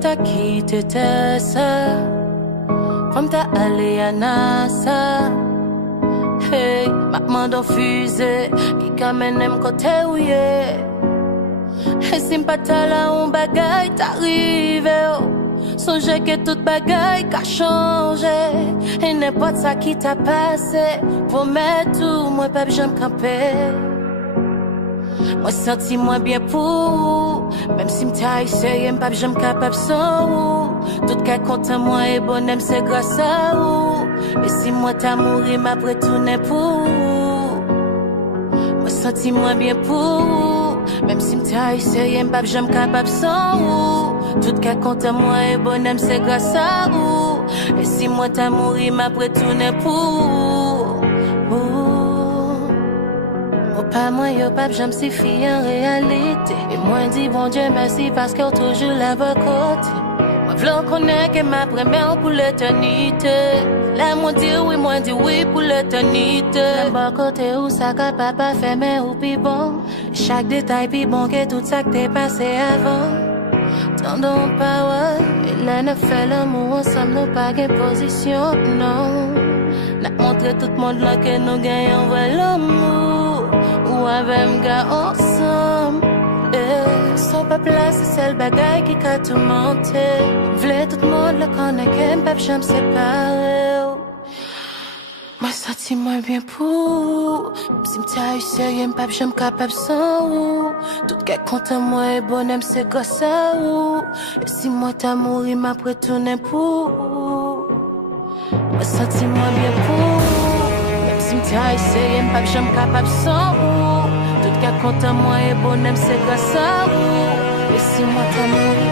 t'as quitté ça. Comme t'as allé à NASA. Hey, maman d'en fusée, qui kamène m côté où yé. Et si m'pas ta la on bagaille t'arrive. Songe que toute bagaille qu'a changé. Et n'importe ça qui t'a passé. Pour mettre tout, moi pas j'aime camper. Moi senti moi bien pour. Même si m'ta essayé, m'pas j'aime capable sans ou. Tout qu'à compte moi et bonhomme c'est grâce à ou. Et si moi t'as mouru, m'a retourné pour. Moi senti moi bien pour. Même si m'ta essayé, m'pas j'aime capable sans ou. Tout qu'à compte moi et bonhomme c'est grâce à ou. Et si moi t'as mouru, m'a retourné pour. Pas moi, yo, pas j'aime si fille en réalité. Et moi, dis bon Dieu merci parce qu'on toujours là bas côté. Moi, v'là connaît que ma première pour l'éternité. Là, moi, dit oui pour l'éternité. Là bas côté où ça capable pas faire, mais ou pis bon. Chaque détail pis bon que tout ça que t'es passé avant. Tendons pas, ouais. Et là, ne fait l'amour ensemble, nous pas gain position, non. N'a montré tout le monde là que nous gagnons, ouais, l'amour. Ou avec un gars ensemble. Son peuple là, c'est celle bagaille qui a tout monté. V'lait tout le monde le connaît, qu'un peuple j'aime séparer. Moi, senti moi bien pour. Si m'ta eu sérieux, m'pap j'aime capable sans ou. Tout qu'à compte moi et bonhomme, c'est gosse à ou. Et si moi t'as mouru, m'a retourné pour. Moi, senti moi bien pour. Si m'ta essayé, m'pas j'aime capable sans ou. Tout qu'à compte moi et bonhomme c'est grâce à vous. Et si moi t'as mouru,